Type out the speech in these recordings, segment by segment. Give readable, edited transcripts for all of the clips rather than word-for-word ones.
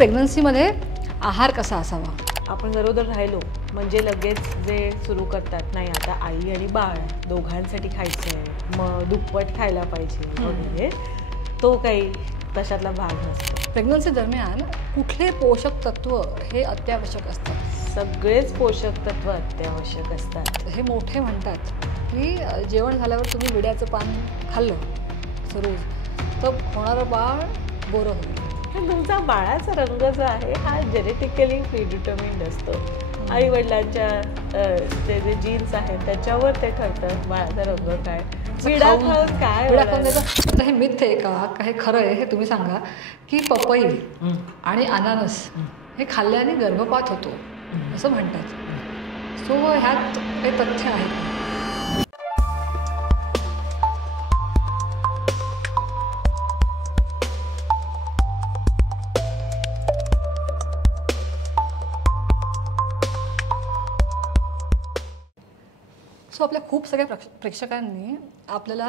प्रेग्नन्सीमध्ये आहार कसा असावा? आपण गरोदर राहिलो म्हणजे लगेच जे सुरू करतात, नाही आता आई आणि बाळ दोघांसाठी खायचं आहे, मग दुप्पट खायला पाहिजे वगैरे, तो काही तशातला भाग नसतो. प्रेग्नन्सी दरम्यान कुठले पोषक तत्व हे अत्यावश्यक असतात? सगळेच पोषक तत्व अत्यावश्यक असतात. हे मोठे म्हणतात की जेवण झाल्यावर तुम्ही विड्याचं पान खाल्लं रोज तर होणारं बाळ गोरं होईल. तुमचा बाळाचा रंग जो आहे हा जेनेटिकली प्रीडिटर्मिन्ड असतो. आई वडिलांच्या ते जे जीन्स आहेत त्याच्यावर ते ठरतं बाळाचा रंग काय. विडा खाऊन काय आता हे मिथ आहे का हे खरं आहे हे तुम्ही सांगा की पपई आणि अनानस हे खाल्ल्याने गर्भपात होतो असं म्हणतात. सो ह्यात काही तथ्य आहे? सो आपल्या खूप सगळ्या प्रेक्षकांनी आपल्याला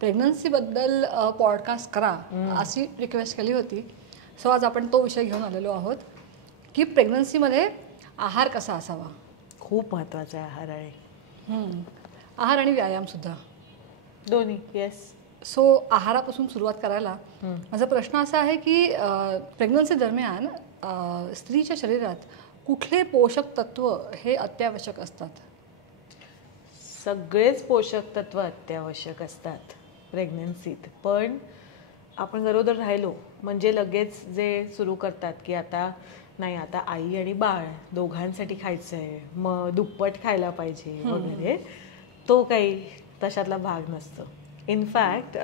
प्रेग्नन्सीबद्दल पॉडकास्ट करा अशी रिक्वेस्ट केली होती. सो आज आपण तो विषय घेऊन आलेलो आहोत की प्रेग्नन्सीमध्ये आहार कसा असावा. खूप महत्त्वाचा आहार आहे. आहार आणि व्यायामसुद्धा दोन्ही. येस. सो आहारापासून सुरुवात करायला माझा प्रश्न असा आहे की प्रेग्नन्सी दरम्यान स्त्रीच्या शरीरात कुठले पोषक तत्व हे अत्यावश्यक असतात? सगळेच पोषक तत्व अत्यावश्यक असतात प्रेग्नन्सीत. पण आपण गरोदर राहिलो म्हणजे लगेच जे सुरू करतात की आता नाही आता आई आणि बाळ दोघांसाठी खायचं आहे, मग दुप्पट खायला पाहिजे वगैरे, तो काही तशातला भाग नसतो. इनफॅक्ट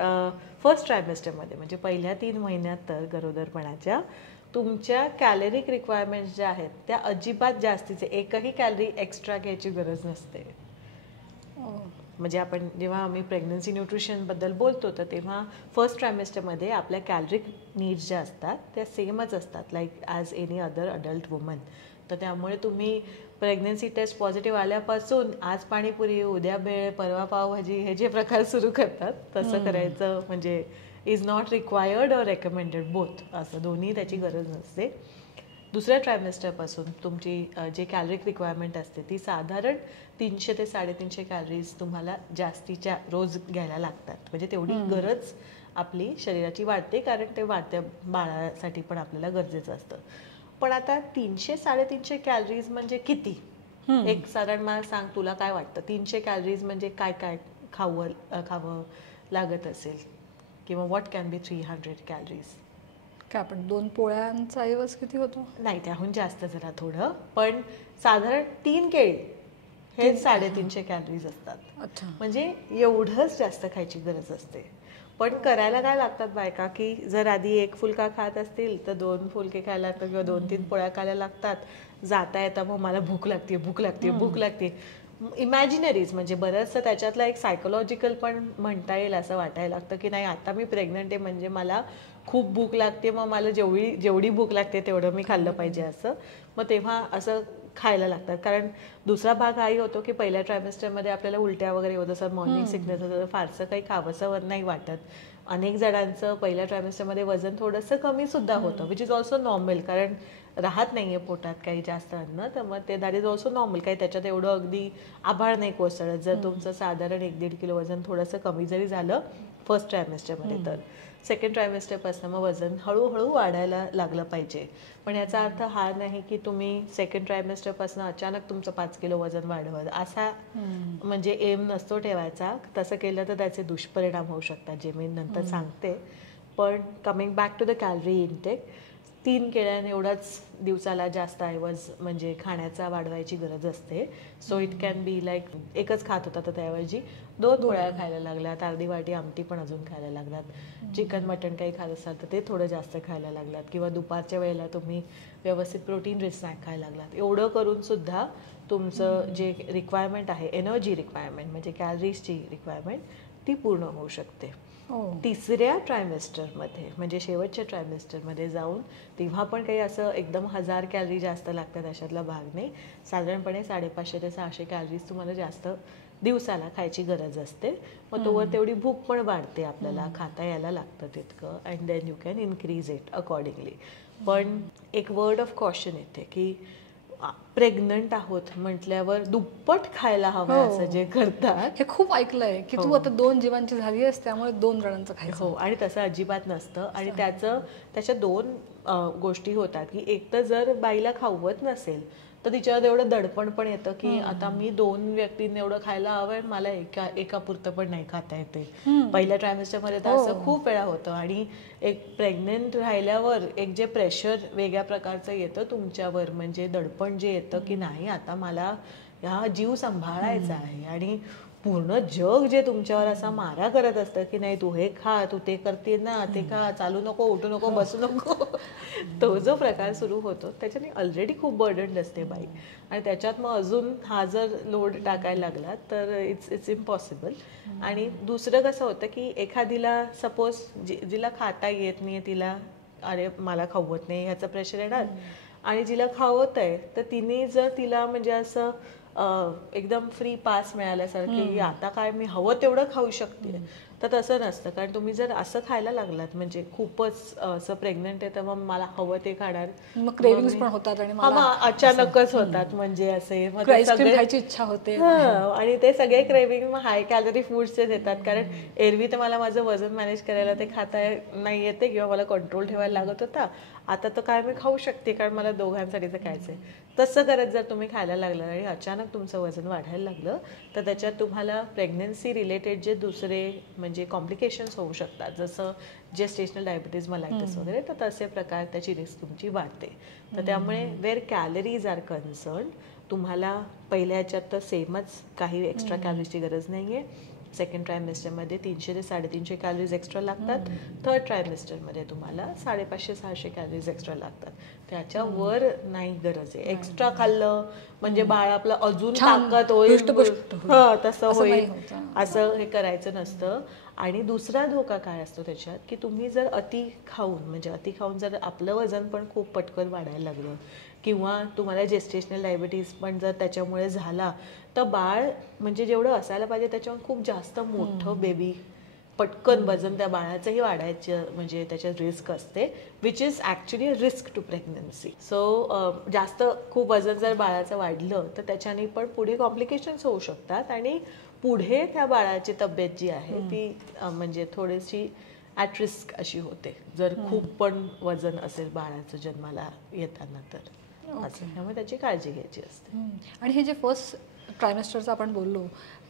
फर्स्ट ट्रायमेस्टरमध्ये म्हणजे पहिल्या 3 महिन्यात तर गरोदरपणाच्या तुमच्या कॅलरिक रिक्वायरमेंट्स ज्या आहेत त्या अजिबात जास्तीचे एकही कॅलरी एक्स्ट्रा घ्यायची गरज नसते. म्हणजे आपण जेव्हा आम्ही प्रेग्नन्सी न्यूट्रिशनबद्दल बोलतो तर तेव्हा फर्स्ट ट्रायमेस्टरमध्ये आपल्या कॅलरिक नीड्स ज्या असतात त्या सेमच असतात like as any other adult woman. तर त्यामुळे तुम्ही प्रेग्नन्सी टेस्ट पॉझिटिव्ह आल्यापासून आज पाणीपुरी उद्या भेळ परवा पावभाजी हे जे प्रकार सुरू करतात तसं करायचं म्हणजे is not required or recommended both. असं दोन्ही त्याची गरज नसते. दुसऱ्या ट्रायमेस्टरपासून तुमची जे कॅलरिक रिक्वायरमेंट असते ती साधारण 300 ते 350 कॅलरीज तुम्हाला जास्तीच्या रोज घ्यायला लागतात. म्हणजे तेवढी गरज आपली शरीराची वाढते कारण ते वाढत्या बाळासाठी पण आपल्याला गरजेचं असतं. पण आता 300-350 कॅलरीज म्हणजे किती? एक साधारण मला सांग, तुला काय वाटतं 300 कॅलरीज म्हणजे काय काय खावं लागत असेल किंवा व्हॉट कॅन बी 300 कॅलरीज? काय आपण 2 पोळ्यांचा ऐवज किती होतो? नाही त्याहून जास्त जरा थोडं, पण साधारण 3 केळी हे 350 कॅलरीज असतात. अच्छा. म्हणजे एवढंच जास्त खायची गरज असते. पण करायला काय लागतात बायका की जर आधी 1 फुलका खात असतील तर 2 फुलके खायला लागतात किंवा 2-3 पोळ्या खायला लागतात. जाता येता मग मला भूक लागते. इमॅजिनरीज म्हणजे बरंचसं त्याच्यातला एक सायकोलॉजिकल पण म्हणता येईल असं वाटायला लागतं की नाही आता मी प्रेग्नंट आहे म्हणजे मला खूप भूक लागते, मग मला जेवढी भूक लागते तेवढं मी खाल्लं पाहिजे असं. मग तेव्हा असं खायला लागतात. कारण दुसरा भाग हाही होतो की पहिल्या ट्रायमेस्टरमध्ये आपल्याला उलट्या वगैरे होत असतात, मॉर्निंग सिकनेस होतं, फारसं काही खावंसं नाही वाटत. अनेक जणांचं पहिल्या ट्रायमेस्टरमध्ये वजन थोडंसं कमी सुद्धा होतं विच इज ऑल्सो नॉर्मल. कारण राहत नाहीये पोटात काही जास्त अन्न, तर मग ते दॅट इज ऑल्सो नॉर्मल. काही त्याच्यात एवढं अगदी आभाळ नाही कोसळत. जर तुमचं साधारण 1-1.5 किलो वजन थोडंसं कमी जरी झालं फर्स्ट ट्रायमेस्टरमध्ये तर सेकंड ट्रायमेस्टरपासून मग वजन हळूहळू वाढायला लागलं पाहिजे. पण याचा अर्थ हा नाही की तुम्ही सेकंड ट्रायमेस्टरपासून अचानक तुमचं 5 किलो वजन वाढवत असा म्हणजे एम नसतो ठेवायचा. तसं केलं तर त्याचे दुष्परिणाम होऊ शकतात जे मी नंतर सांगते. पण coming back to the calorie intake, 3 केळ्याने एवढाच दिवसाला जास्त ऐवज म्हणजे खाण्याचा वाढवायची गरज असते. So it can be like एकच खात होता तर त्याऐवजी 2 पोळ्या खायला लागल्यात, अर्धी वाटी आमटी पण अजून खायला लागलात, चिकन मटण काही खात असाल तर ते थोडं जास्त खायला लागलात किंवा दुपारच्या वेळेला तुम्ही व्यवस्थित प्रोटीन रिच स्नॅक खायला लागलात. एवढं करून सुद्धा तुमचं जे रिक्वायरमेंट आहे एनर्जी रिक्वायरमेंट म्हणजे कॅलरीजची रिक्वायरमेंट ती पूर्ण होऊ शकते. तिसऱ्या ट्रायमेस्टरमध्ये म्हणजे शेवटच्या ट्रायमेस्टरमध्ये जाऊन तेव्हा पण काही असं एकदम 1000 कॅलरी जास्त लागतात अशातला भाग नाही. साधारणपणे 550 ते 600 कॅलरीज तुम्हाला जास्त दिवसाला खायची गरज असते. मग तोवर तेवढी भूक पण वाढते आपल्याला, खाता यायला लागतं तितकं, and then you can increase it accordingly. पण एक वर्ड ऑफ कॉशन येते की प्रेग्नंट आहोत म्हटल्यावर दुप्पट खायला हवं असं जे करतात. हे खूप ऐकलंय की तू आता 2 जीवांची झाली आहेस त्यामुळे 2 जणांचं खायचं. हो, आणि तसं अजिबात नसतं. आणि त्याच्या 2 गोष्टी होतात की एक तर जर बाईला खावत नसेल तर तिच्यावर एवढं दडपण पण येतं की आता मी 2 व्यक्तींना एवढं खायला हवंय, मला एका पुरतं पण नाही खाता येते. पहिल्या ट्रायमेस्टरमध्ये तर असं खूप वेळा होतं. आणि एक प्रेग्नेंट राहिल्यावर एक जे प्रेशर वेगळ्या प्रकारचं येतं तुमच्यावर, म्हणजे दडपण जे येतं की नाही आता मला हा जीव सांभाळायचा आहे, आणि पूर्ण जग जे तुमच्यावर असा मारा करत असतं की नाही तू हे खा, तू ते करते ना, ते खा, चालू नको, उठू नको, बसू नको, तो जो प्रकार सुरू होतो त्याच्याने ऑलरेडी खूप बर्डन असते बाई. आणि त्याच्यात मग अजून हा जर लोड टाकायला लागला तर इट्स इम्पॉसिबल. आणि दुसरं कसं होतं की एखादीला सपोज जिला खाता येत नाही, तिला अरे मला खावत नाही ह्याचं प्रेशर येणार, आणि जिला खावत आहे तर तिने जर तिला म्हणजे असं एकदम फ्री पास मिळाल्यासारखे की आता काय मी हवं तेवढं खाऊ शकते, तर तसं नसतं. कारण तुम्ही जर असं खायला लागलात म्हणजे खूपच असं प्रेग्नंट आहे तर मग मला हवं ते खाणार, मग क्रेविंग्स पण होतात आणि मग अचानकच होतात म्हणजे असे आईस्क्रीम खायची इच्छा होते. आणि ते सगळे क्रेविंग मग हाय कॅलरी फूड्सचे येतात. कारण एरवी तर मला माझं वजन मॅनेज करायला ते खाता नाही येते किंवा मला कंट्रोल ठेवायला लागत होता, आता तर काय मी खाऊ शकते कारण मला दोघांसाठीचं खायचंय. तसं करत जर तुम्ही खायला लागलं आणि अचानक तुमचं वजन वाढायला लागलं तर त्याच्यात तुम्हाला प्रेग्नन्सी रिलेटेड जे दुसरे म्हणजे कॉम्प्लिकेशन्स होऊ शकतात, जसं जेस्टेशनल डायबिटीज मलायटिस वगैरे, तर तसे प्रकार त्याची रिस्क तुमची वाढते. तर त्यामुळे वेअर कॅलरीज आर कन्सर्न तुम्हाला पहिल्या ह्याच्यात तर सेमच काही एक्स्ट्रा कॅलरीजची गरज नाही आहे. सेकंड ट्रायमेस्टरमध्ये 300 ते 350 कॅलरीज एक्स्ट्रा लागतात. थर्ड ट्रायमेस्टरमध्ये तुम्हाला 550-600 कॅलरीज एक्स्ट्रा लागतात. त्याच्यावर नाही गरज आहे. एक्स्ट्रा खाल्लं म्हणजे बाळ आपलं अजून ताकद होईल, तसं होईल असं हे करायचं नसतं. आणि दुसरा धोका काय असतो त्याच्यात की तुम्ही जर अति खाऊन जर आपलं वजन पण खूप पटकन वाढायला लागलं किंवा तुम्हाला जेस्टेशनल डायबिटीज पण जर त्याच्यामुळे झाला तर बाळ म्हणजे जेवढं असायला पाहिजे त्याच्यावर खूप जास्त मोठं बेबी पटकन वजन त्या बाळाचंही वाढायचं म्हणजे त्याच्यात रिस्क असते, which is actually risk to pregnancy. So जास्त खूप वजन जर बाळाचं वाढलं तर त्याच्याने पण पुढे कॉम्प्लिकेशन्स होऊ शकतात आणि पुढे त्या बाळाची तब्येत जी आहे ती म्हणजे थोडीशी ॲट रिस्क अशी होते जर खूप पण वजन असेल बाळाचं जन्माला येताना तर. असं त्यामुळे त्याची काळजी घ्यायची असते. आणि हे जे फर्स्ट ट्रायमेस्टरचं आपण बोललो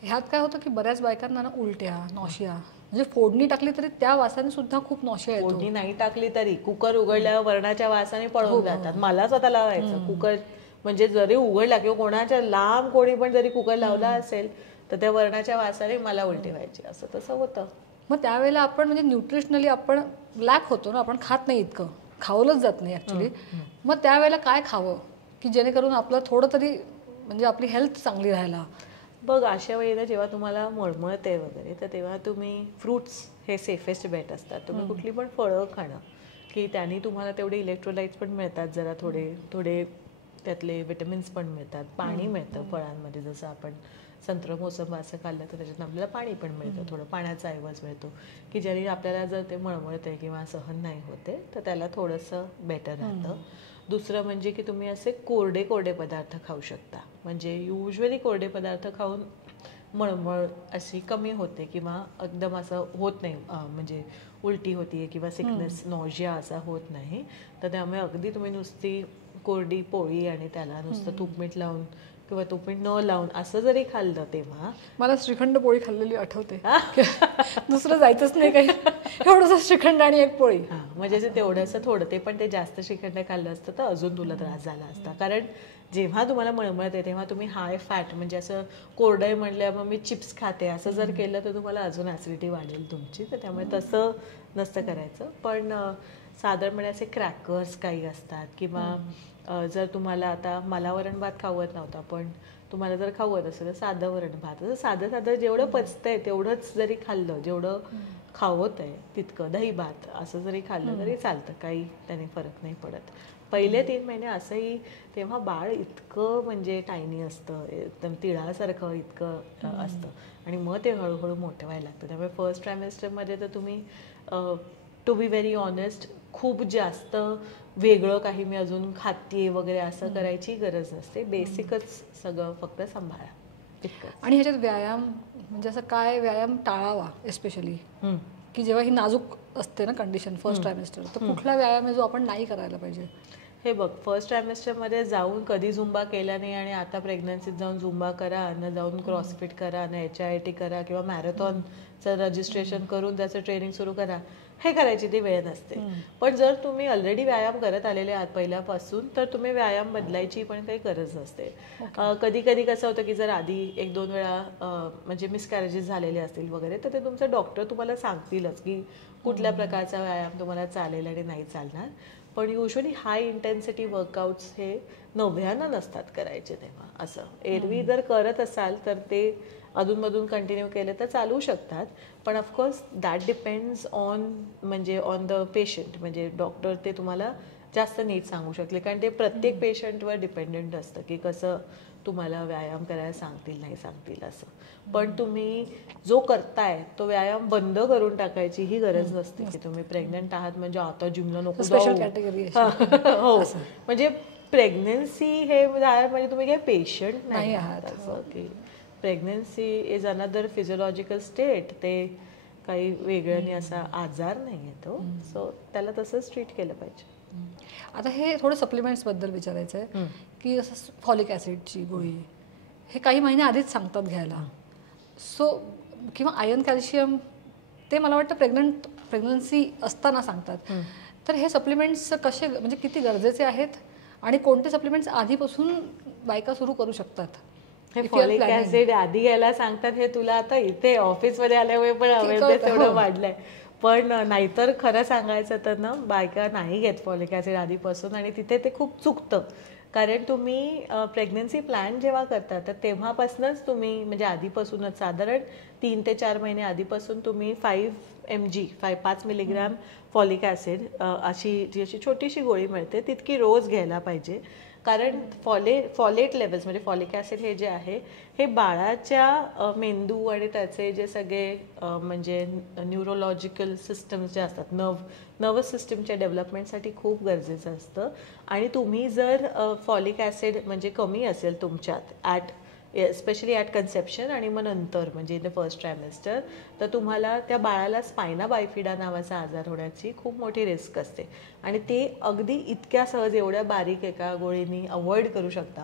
ह्यात काय होतं की बऱ्याच बायकांना ना उलट्या, नॉशिया, म्हणजे फोडणी टाकली तरी त्या वासाने सुद्धा खूप नॉशिया येतो. फोडणी नाही टाकली तरी कुकर उघडल्यावर वरणाच्या वासाने पळून जातात. मला स्वतःला व्हायचं कुकर म्हणजे जरी उघडला किंवा कोणाच्या लांब कोणी पण जरी कुकर लावला असेल तर त्या वरणाच्या वासाने मला उलटी व्हायची. असं तसं होतं. मग त्यावेळेला आपण म्हणजे न्यूट्रिशनली आपण लॅक होतो ना, आपण खात नाही, इतकं खावलंच जात नाही ॲक्च्युली. मग त्यावेळेला काय खावं की जेणेकरून आपलं थोडं तरी म्हणजे आपली हेल्थ चांगली राहायला. बघ अशा वेळेला जेव्हा तुम्हाला मळमळते वगैरे तर तेव्हा तुम्ही फ्रुट्स हे सेफेस्ट बेट असतात. तुम्ही कुठली पण फळं खाणं की त्यांनी तुम्हाला तेवढे इलेक्ट्रोलाइट्स पण मिळतात, जरा थोडे त्यातले विटॅमिन्स पण मिळतात, पाणी मिळतं फळांमध्ये. जसं आपण संत्र मोसंबी असं खाल्लं तर त्याच्यातून आपल्याला पाणी पण मिळतं, थोडं पाण्याचा ऐवज मिळतो की ज्याने आपल्याला जर ते मळमळते किंवा सहन नाही होते तर त्याला थोडंसं बेटर राहतं. दुसरं म्हणजे की तुम्ही असे कोरडे पदार्थ खाऊ शकता. म्हणजे युजली कोरडे पदार्थ खाऊन मळमळ अशी कमी होते किंवा एकदम असं होत नाही, म्हणजे उलटी होतीये किंवा सिकनेस नॉजिया असा होत नाही. तर त्यामुळे अगदी तुम्ही नुसती कोरडी पोळी आणि त्याला नुसतं तूप मीठ लावून किंवा तूप मीठ न लावून असं जरी खाल्लं तेव्हा मला श्रीखंड पोळी खाल्लेली आठवते. दुसरं जायचंच नाही काही, एवढंसं श्रीखंड आणि एक पोळी. म्हणजे तेवढंसं थोडं ते पण ते जास्त श्रीखंड खाल्लं असतं तर अजून तुला त्रास झाला असता. कारण जेव्हा तुम्हाला मळमळते तेव्हा तुम्ही हाय फॅट म्हणजे असं कोरडं म्हणल्या मग मी चिप्स खाते असं जर केलं तर तुम्हाला अजून ॲसिडिटी वाढेल तुमची. तर त्यामुळे तसं नसतं करायचं. पण साधारणपणे असे क्रॅकर्स काही असतात किंवा जर तुम्हाला आता मला वरण भात खावत नव्हता पण तुम्हाला जर खावत असेल तर साधं वरण भात, साधं जेवढं पचतंय तेवढंच जरी खाल्लं, जेवढं खावत आहे तितकं दही भात असं जरी खाल्लं तरी चालतं, काही त्याने फरक नाही पडत. पहिले 3 महिने असंही तेव्हा बाळ इतकं म्हणजे टायनी असतं, एकदम तिळासारखं इतकं असतं आणि मग ते हळूहळू मोठं व्हायला लागतं. त्यामुळे फर्स्ट ट्रायमेस्टरमध्ये तर तुम्ही टू बी व्हेरी ऑनेस्ट खूप जास्त वेगळं काही मी अजून खाते वगैरे असं करायची गरज नसते. बेसिकच सगळं फक्त सांभाळा इतकंच. आणि ह्याच्यात व्यायाम म्हणजे असं काय व्यायाम टाळावा एस्पेशली की जेव्हा ही नाजूक असते ना कंडिशन फर्स्ट ट्रायमेस्टर, तर कुठला व्यायाम आहे जो आपण नाही करायला पाहिजे? हे बघ, फर्स्ट ट्रायमेस्टरमध्ये जाऊन कधी झुंबा केला नाही आणि आता प्रेग्नन्सीत जाऊन झुंबा करा, न जाऊन क्रॉसफिट करा, न HIIT करा किंवा मॅरेथॉनचं रजिस्ट्रेशन करून त्याचं ट्रेनिंग सुरू करा, हे करायची ती वेळ नसते. पण जर तुम्ही ऑलरेडी व्यायाम करत आलेले आहात पहिल्यापासून, तर तुम्ही व्यायाम बदलायची पण काही गरज नसते. कधी कधी कसं होतं की जर आधी 1-2 वेळा म्हणजे मिसकॅरेजेस झालेले असतील वगैरे, तर ते तुमचे डॉक्टर तुम्हाला सांगतीलच की कुठल्या प्रकारचा व्यायाम तुम्हाला चालेल आणि नाही चालणार. पण युजली हाय इंटेन्सिटी वर्कआउट्स हे नव्यानं नसतात करायचे तेव्हा. असं एरवी जर करत असाल तर ते अधूनमधून कंटिन्यू केले तर चालू शकतात. पण ऑफकोर्स दॅट डिपेंड्स ऑन म्हणजे ऑन द पेशंट. म्हणजे डॉक्टर ते तुम्हाला जास्त नीट सांगू शकले, कारण ते प्रत्येक पेशंटवर डिपेंडेंट असतं की कसं तुम्हाला व्यायाम करायला सांगतील नाही सांगतील असं. पण तुम्ही जो करताय तो व्यायाम बंद करून टाकायची ही गरज नसते की तुम्ही प्रेग्नंट आहात म्हणजे आता जिमला नको स्पेशल जाऊ. कॅटेगरी हो, म्हणजे प्रेग्नन्सी हे म्हणजे तुम्ही काही पेशंट नाही आहात आहात. असं की pregnancy is another physiological state. ते काही वेगळं नाही, असा आजार नाही आहे तो. सो त्याला तसंच ट्रीट केलं पाहिजे. आता हे थोडं सप्लिमेंट्स बद्दल विचारायचं आहे की जसं फॉलिक ॲसिडची गोळी हे काही महिने आधीच सांगतात घ्यायला. सो किंवा आयर्न कॅल्शियम ते मला वाटतं प्रेग्नन्सी असताना सांगतात. तर हे सप्लिमेंट्स कसे म्हणजे किती गरजेचे आहेत आणि कोणते सप्लिमेंट्स आधीपासून बायका सुरू करू शकतात? हे फॉलिक ऍसिड आधी घ्यायला सांगतात हे तुला आता इथे ऑफिसमध्ये आल्यामुळे पण अवेअरनेस एवढं वाढलंय. पण नाहीतर खरं सांगायचं तर ना, बायका नाही घेत फॉलिक ऍसिड आधीपासून आणि तिथे ते खूप चुकतं. कारण तुम्ही प्रेग्नन्सी प्लॅन जेव्हा करता तर तेव्हापासूनच तुम्ही म्हणजे आधीपासूनच साधारण 3 ते 4 महिने आधीपासून तुम्ही 5 मिलीग्राम फॉलिक ऍसिड अशी जी अशी छोटीशी गोळी मिळते तितकी रोज घ्यायला पाहिजे. कारण फॉलेट लेवल्स म्हणजे फॉलिक ऍसिड हे जे आहे हे बाळाच्या मेंदू आणि त्याचे जे सगळे म्हणजे न्यूरोलॉजिकल सिस्टम्स जे असतात नर्वस सिस्टमच्या डेव्हलपमेंटसाठी खूप गरजेचं असतं. आणि तुम्ही जर फॉलिक ऍसिड म्हणजे कमी असेल तुमच्यात स्पेशली ॲट कन्सेप्शन आणि मग नंतर म्हणजे इन द फर्स्ट ट्रायमेस्टर, तर तुम्हाला त्या बाळाला स्पायना बायफिडा नावाचा आजार होण्याची खूप मोठी रिस्क असते. आणि ते अगदी इतक्या सहज एवढ्या बारीक एका गोळीनी अवॉइड करू शकता,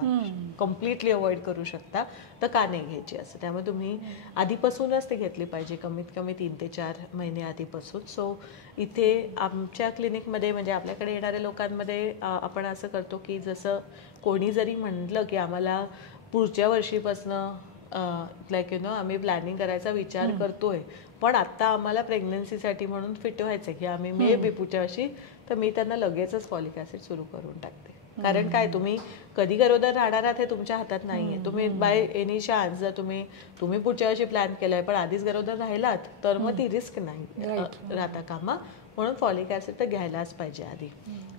कम्प्लिटली अवॉइड करू शकता, तर का नाही घ्यायची असं. त्यामुळे तुम्ही आधीपासूनच ते घेतली पाहिजे, कमीत कमी 3 ते 4 महिने आधीपासून. सो इथे आमच्या क्लिनिकमध्ये म्हणजे आपल्याकडे येणाऱ्या लोकांमध्ये आपण असं करतो की जसं कोणी जरी म्हटलं की आम्हाला पुढच्या वर्षीपासनं लाईक आम्ही प्लॅनिंग करायचा विचार करतोय, पण आता आम्हाला प्रेग्नन्सीसाठी म्हणून फिट व्हायचं की आम्ही मे बी पुढच्या वर्षी, तर मी त्यांना लगेचच फॉलिक ऍसिड सुरू करून टाकते. कारण काय, तुम्ही कधी गरोदर राहणार आहात हे तुमच्या हातात नाहीये. तुम्ही बाय एनी चान्स जर तुम्ही पुढच्या वर्षी प्लॅन केलाय पण आधीच गरोदर राहिलात तर मग ती रिस्क नाही राहता कामा. म्हणून फॉलिक ऍसिड तर घ्यायलाच पाहिजे आधी.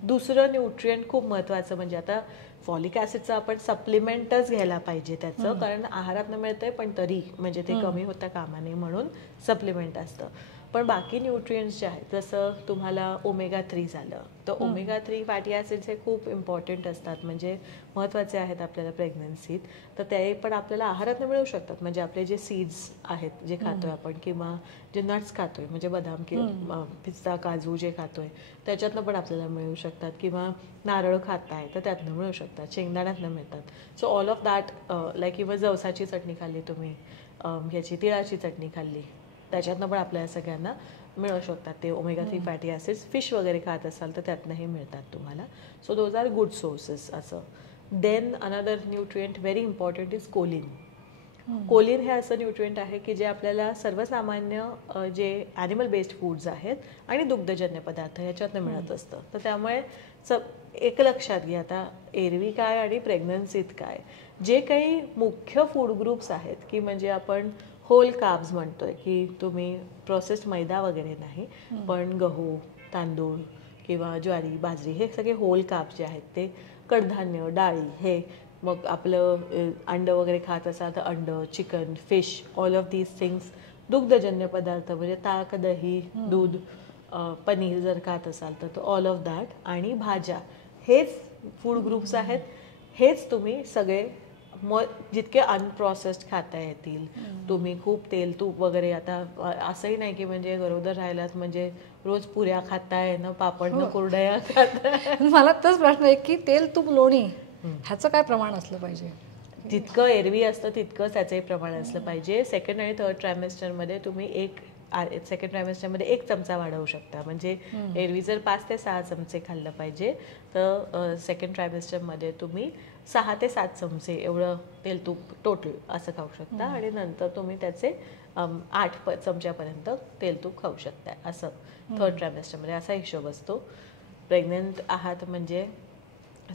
दुसरं न्यूट्रिएंट खूप महत्वाचं म्हणजे आता फॉलिक ऍसिडचं आपण सप्लिमेंटच घ्यायला पाहिजे त्याचं, कारण आहारातनं मिळतंय पण तरी म्हणजे ते कमी होता कामा नये म्हणून सप्लिमेंट असतं. पण बाकी न्यूट्रिएंट्स जे आहेत जसं तुम्हाला ओमेगा 3 झालं, तर ओमेगा 3 फॅटी ॲसिड्स हे खूप इम्पॉर्टंट असतात, म्हणजे महत्त्वाचे आहेत आपल्याला प्रेग्नन्सीत. तर ते पण आपल्याला आहारातनं मिळू शकतात. म्हणजे आपले जे सीड्स आहेत जे खातोय आपण किंवा जे नट्स खातोय म्हणजे बदाम किंवा पिस्ता काजू जे खातोय त्याच्यातनं पण आपल्याला मिळू शकतात. किंवा नारळ खाताय तर त्यातनं मिळू शकतात, शेंगदाण्यातनं मिळतात. So all of that like किंवा जवसाची चटणी खाल्ली तुम्ही, ह्याची तिळाची चटणी खाल्ली, त्याच्यातनं पण आपल्याला सगळ्यांना मिळू शकतात ते ओमेगा 3 फॅटी ॲसिड्स. फिश वगैरे खात असाल तर त्यातनंही मिळतात तुम्हाला. So those are good sources असं. Then another nutrient very important is choline. Choline हे असं न्यूट्रिएंट आहे की जे आपल्याला सर्वसामान्य जे ॲनिमल बेस्ड फूड्स आहेत आणि दुग्धजन्य पदार्थ ह्याच्यातनं मिळत असतं. तर त्यामुळे एक लक्षात घ्या, आता एरवी काय आणि प्रेग्नन्सीत काय, जे काही मुख्य फूड ग्रुप्स आहेत की म्हणजे आपण होल कार्ब्स म्हणतोय की तुम्ही प्रोसेस्ड मैदा वगैरे नाही, पण गहू, तांदूळ किंवा ज्वारी, बाजरी हे सगळे होल कार्ब्स जे आहेत ते, कडधान्य, डाळी, हे मग आपलं अंड वगैरे खात असाल तर अंड, chicken, fish, all of these things, दुग्धजन्य पदार्थ म्हणजे ताक, दही, दूध, पनीर जर खात असाल तर तो ऑल ऑफ दॅट, आणि भाज्या, हेच फूड ग्रुप्स आहेत. हेच तुम्ही सगळे मग जितके अनप्रोसेस्ड खाता येतील. तुम्ही खूप तेल तूप वगैरे, आता असंही नाही की म्हणजे गरोदर राहिलात म्हणजे रोज पुऱ्या खाताय ना, पापड न कुरडया खाताय. मला तोच प्रश्न आहे की तेल तूप लोणी ह्याचं काय प्रमाण असलं पाहिजे? जितकं एरवी असतं तितकंच त्याचंही प्रमाण असलं पाहिजे. सेकंड आणि थर्ड ट्रायमेस्टरमध्ये तुम्ही सेकंड ट्रायमेस्टरमध्ये 1 चमचा वाढवू शकता. म्हणजे एरवी जर 5 ते 6 चमचे खाल्लं पाहिजे, तर सेकंड ट्रायमेस्टरमध्ये तुम्ही 6 ते 7 चमचे एवढं तेल तूप टोटल असं खाऊ शकता. आणि नंतर तुम्ही त्याचे 8 चमच्यापर्यंत तेल तूप खाऊ शकता. असं थर्ड ट्रायमेस्टरमध्ये असा हिशोब असतो. प्रेग्नंट आहात म्हणजे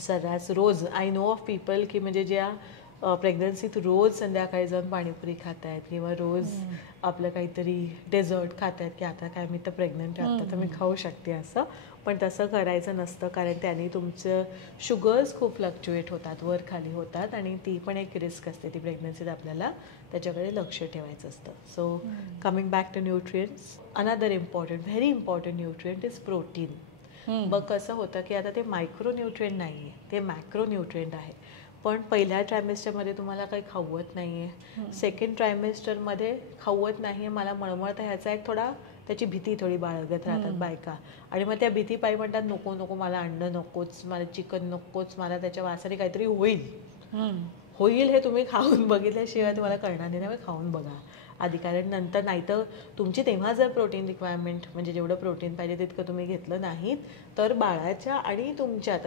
सर्रास रोज, आय नो ऑफ पीपल की म्हणजे ज्या प्रेग्नन्सीत रोज संध्याकाळी जाऊन पाणीपुरी खात आहेत किंवा रोज आपलं काहीतरी डेझर्ट खात आहेत की आता काय मी तर प्रेग्नंट आहे, आता तर मी खाऊ शकते असं. पण तसं करायचं नसतं, कारण त्याने तुमचं शुगर्स खूप फ्लक्च्युएट होतात, वर खाली होतात, आणि ती पण एक रिस्क असते ती प्रेग्नन्सीत. आपल्याला त्याच्याकडे लक्ष ठेवायचं असतं. So coming back to nutrients, another important, very important nutrient is protein. मग कसं होतं की आता ते मायक्रो न्यूट्रिएंट नाही आहे, ते मॅक्रो न्यूट्रिएंट आहे. पण पहिल्या ट्रायमेस्टरमध्ये तुम्हाला काही खावत नाही आहे, सेकंड ट्रायमेस्टरमध्ये खावत नाही आहे, मला मळमळतं, ह्याचा एक थोडा त्याची भीती थोडी बाळगत राहतात बायका. आणि मग त्या भीतीपायी म्हणतात नको नको, मला अंडं नकोच, मला चिकन नकोच, मला त्याच्या वासाने काहीतरी होईल हे तुम्ही खाऊन बघितल्याशिवाय तुम्हाला कळणार नाही. त्यामुळे खाऊन बघा आधी, कारण नंतर नाही तर तुमची तेव्हा जर प्रोटीन रिक्वायरमेंट म्हणजे जेवढं प्रोटीन पाहिजे तितकं तुम्ही घेतलं नाहीत तर बाळाच्या आणि तुमच्या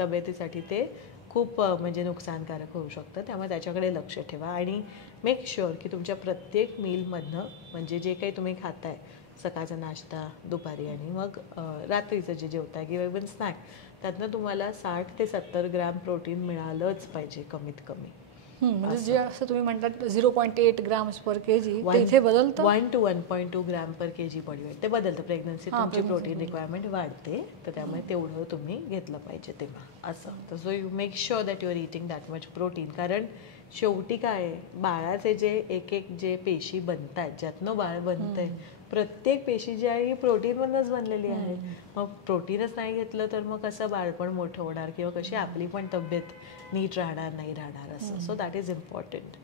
तब्येतीसाठी ते खूप म्हणजे नुकसानकारक होऊ शकतं. त्यामुळे त्याच्याकडे लक्ष ठेवा आणि मेक शुअर की तुमच्या प्रत्येक मीलमधनं म्हणजे जे काही तुम्ही खाताय, सकाळचा नाश्ता, दुपारी आणि मग रात्रीचं जे जेवताय किंवा इव्हन स्नॅक, त्यातनं तुम्हाला 60 ते 70 ग्रॅम प्रोटीन मिळालंच पाहिजे कमीत कमी. म्हणजे जे असं तुम्ही म्हणतात 0.8 ग्रॅम्स पर केजी, ते इथे बदलतं 1 to 1.2 gram per KG body weight, ते बदलतं. प्रेग्नन्सी तुमची प्रोटीन रिक्वायरमेंट वाढते, तर त्यामुळे तेवढं तुम्ही घेतलं पाहिजे तेव्हा असं. तर so you make sure that you are eating that much protein. कारण शेवटी काय आहे, बाळाचे जे एक जे पेशी बनतात, ज्यातनं बाळ बनतंय, प्रत्येक पेशी जी आहे ही प्रोटीनमधूनच बनलेली आहे. मग प्रोटीनच नाही घेतलं तर मग कसं बाळपण मोठं होणार किंवा कशी आपली पण तब्येत नीट राहणार नाही राहणार असं. So that is important.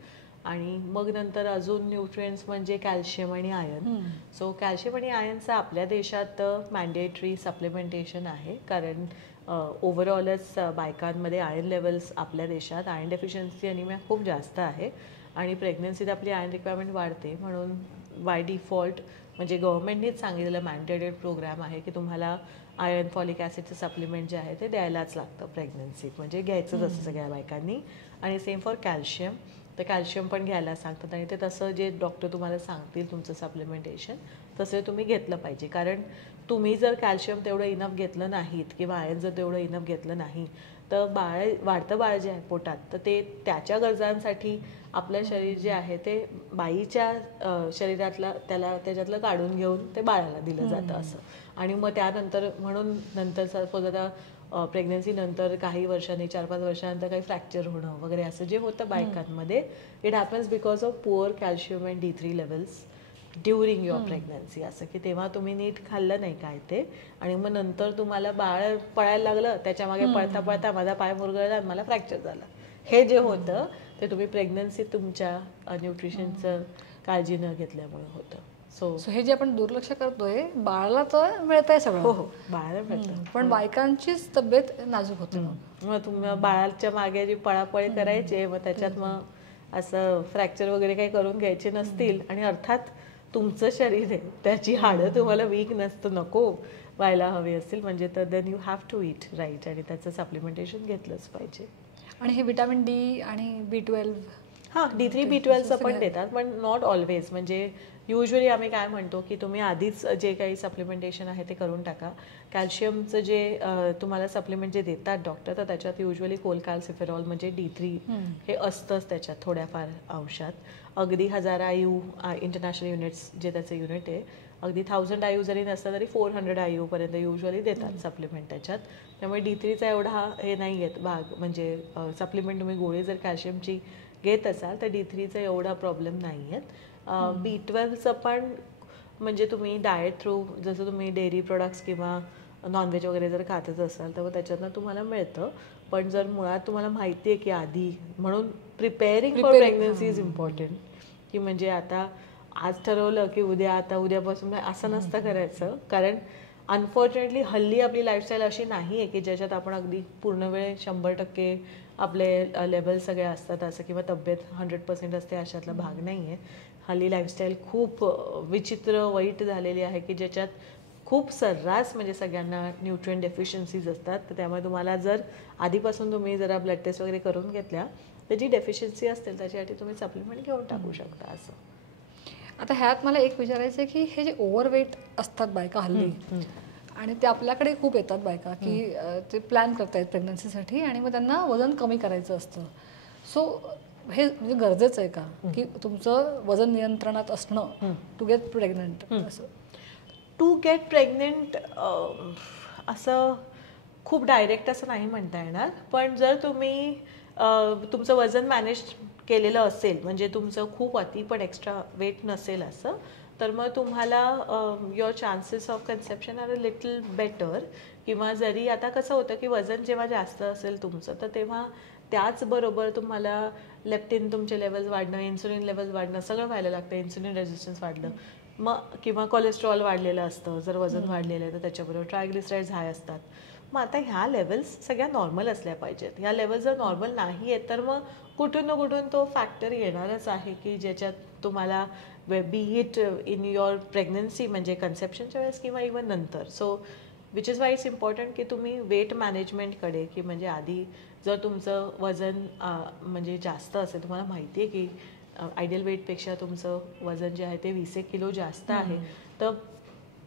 आणि मग नंतर अजून न्यूट्रिएंट्स म्हणजे कॅल्शियम आणि आयर्न. सो कॅल्शियम आणि आयर्नचं आपल्या देशात मॅन्डेटरी सप्लिमेंटेशन आहे, कारण ओव्हरऑलच बायकांमध्ये आयर्न लेवल्स आपल्या देशात आयर्न डेफिशियन्सी अनिमिया खूप जास्त आहे आणि प्रेग्नन्सीत आपली आयर्न रिक्वायरमेंट वाढते. म्हणून बाय डिफॉल्ट म्हणजे गव्हर्नमेंटनीच सांगितलेलं मॅन्डेटेड प्रोग्राम आहे की तुम्हाला आयर्न फॉलिक ॲसिडचं सप्लिमेंट जे आहे ते द्यायलाच लागतं प्रेग्नन्सीत, म्हणजे घ्यायचंच असतं सगळ्या बायकांनी. आणि सेम फॉर कॅल्शियम, तर कॅल्शियम पण घ्यायला सांगतात आणि ते तसं जे डॉक्टर तुम्हाला सांगतील तुमचं सप्लिमेंटेशन तसं तुम्ही घेतलं पाहिजे. कारण तुम्ही जर कॅल्शियम तेवढं इनफ घेतलं नाहीत किंवा आयर्न जर तेवढं इनफ घेतलं नाही तर वाढतं बाळ जे आहे पोटात, तर ते त्याच्या गरजांसाठी आपलं शरीर जे आहे ते बाईच्या शरीरातला त्याच्यातलं काढून घेऊन ते बाळाला दिलं जातं असं. आणि मग त्यानंतर म्हणून नंतर सपोज आता प्रेग्नन्सी नंतर काही वर्षांनी 4-5 वर्षानंतर काही फ्रॅक्चर होणं वगैरे असं जे होतं बायकांमध्ये, it happens because of poor calcium and D3 levels during your pregnancy. असं की तेव्हा तुम्ही नीट खाल्लं नाही काय ते, आणि मग नंतर तुम्हाला बाळ पळायला लागलं, त्याच्या मागे पळता पळता माझा पाय मुरगळला, मला फ्रॅक्चर झालं. हे जे होतं ते तुम्ही प्रेग्नन्सीत तुमच्या न्यूट्रिशनचं काळजी न घेतल्यामुळे होतं. सो हे जे आपण दुर्लक्ष करतोय, बाळाला तर मिळतंय सगळं. हो, बाळाला मिळतं, पण बायकांचीच तब्येत नाजूक होते. मग तुम्ही बाळाच्या मागे जी पळापळी करायचे, मग त्याच्यात मग असं फ्रॅक्चर वगैरे काही करून घ्यायचे नसतील. आणि अर्थात तुमचं शरीर आहे, त्याची हाडं तुम्हाला वीक नको व्हायला हवी असतील म्हणजे, तर then you have to eat right आणि त्याचं सप्लिमेंटेशन घेतलंच पाहिजे. आणि हे विटॅमिन D आणि B12, हां, D3 B12चं पण देतात, पण नॉट ऑलवेज. म्हणजे युजली आम्ही काय म्हणतो की तुम्ही आधीच जे काही सप्लिमेंटेशन आहे ते करून टाका. कॅल्शियमचं जे तुम्हाला सप्लिमेंट जे देतात डॉक्टर, तर त्याच्यात युजली कोलकॅल्सिफेरॉल म्हणजे D3 हे असतंच त्याच्यात थोड्याफार अंशात. अगदी 1000 IU इंटरनॅशनल युनिट्स जे त्याचं युनिट आहे, अगदी 1000 IU जरी नसलं तरी 400 IU पर्यंत युजली देतात सप्लिमेंट त्याच्यात. त्यामुळे D3चा एवढा हे नाही आहेत भाग, म्हणजे सप्लिमेंट तुम्ही गोळी जर कॅल्शियमची घेत असाल तर D3चा एवढा प्रॉब्लेम नाही आहेत. B12चं पण म्हणजे तुम्ही डाएट थ्रू जसं तुम्ही डेअरी प्रोडक्ट्स किंवा नॉनव्हेज वगैरे जर खातच असाल तर त्याच्यातनं तुम्हाला मिळतं. पण जर मुळात तुम्हाला माहिती आहे की आधी, म्हणून preparing for pregnancy is important. की म्हणजे आता आज ठरवलं की उद्यापासून असं नसतं करायचं. कारण अनफॉर्च्युनेटली हल्ली आपली लाईफस्टाईल अशी नाही आहे की ज्याच्यात आपण अगदी पूर्ण वेळ 100% आपले लेवल सगळे असतात असं, किंवा तब्येत 100% असते अशातला भाग नाही आहे. हल्ली लाईफस्टाईल खूप विचित्र वाईट झालेली आहे की ज्याच्यात खूप सर्रास म्हणजे सगळ्यांना न्यूट्रिएंट डेफिशियन्सीज असतात. तर त्यामुळे तुम्हाला जर आधीपासून तुम्ही जरा ब्लड टेस्ट वगैरे करून घेतल्या तर जी डेफिशियन्सी असतील त्याच्यासाठी तुम्ही सप्लिमेंट घेऊन टाकू शकता. असं आता ह्यात मला एक विचारायचं आहे की हे जे ओव्हरवेट असतात बायका हल्ली, आणि ते आपल्याकडे खूप येतात बायका की ते प्लॅन करतायत प्रेग्नन्सीसाठी आणि मग त्यांना वजन कमी करायचं असतं. सो हे म्हणजे गरजेचं आहे का की तुमचं वजन नियंत्रणात असणं टू गेट प्रेग्नंट? असं टू गेट प्रेग्नेंट असं खूप डायरेक्ट असं नाही म्हणता येणार. पण जर तुम्ही तुमचं वजन मॅनेज केलेलं असेल, म्हणजे तुमचं खूप अति पण एक्स्ट्रा वेट नसेल असं, तर मग तुम्हाला your chances of conception are a little better. किंवा जरी आता कसं होतं की वजन जेव्हा जास्त असेल तुमचं तर तेव्हा त्याचबरोबर तुम्हाला लेप्टिन तुमचे लेवल्स वाढणं, इन्सुलिन लेवल्स वाढणं सगळं व्हायला लागतं. इन्सुलिन रेझिस्टन्स वाढलं मग, किंवा कोलेस्ट्रॉल वाढलेलं असतं जर वजन वाढलेलं आहे तर त्याच्याबरोबर ट्रायग्लिसराईड्स हाय असतात. मग आता ह्या लेवल्स सगळ्या नॉर्मल असल्या पाहिजेत. ह्या लेवल्स जर नॉर्मल नाही आहेत तर मग कुठून ना कुठून तो फॅक्टर येणारच आहे की ज्याच्यात तुम्हाला बी इट इन युअर प्रेग्नन्सी म्हणजे कन्सेप्शनच्या वेळेस किंवा इवन नंतर. So which is why it's important की तुम्ही वेट मॅनेजमेंटकडे, की म्हणजे आधी जर तुमचं वजन म्हणजे जास्त असेल, तुम्हाला माहिती आहे की आयडियल वेटपेक्षा तुमचं वजन जे आहे ते 20 किलो जास्त आहे, तर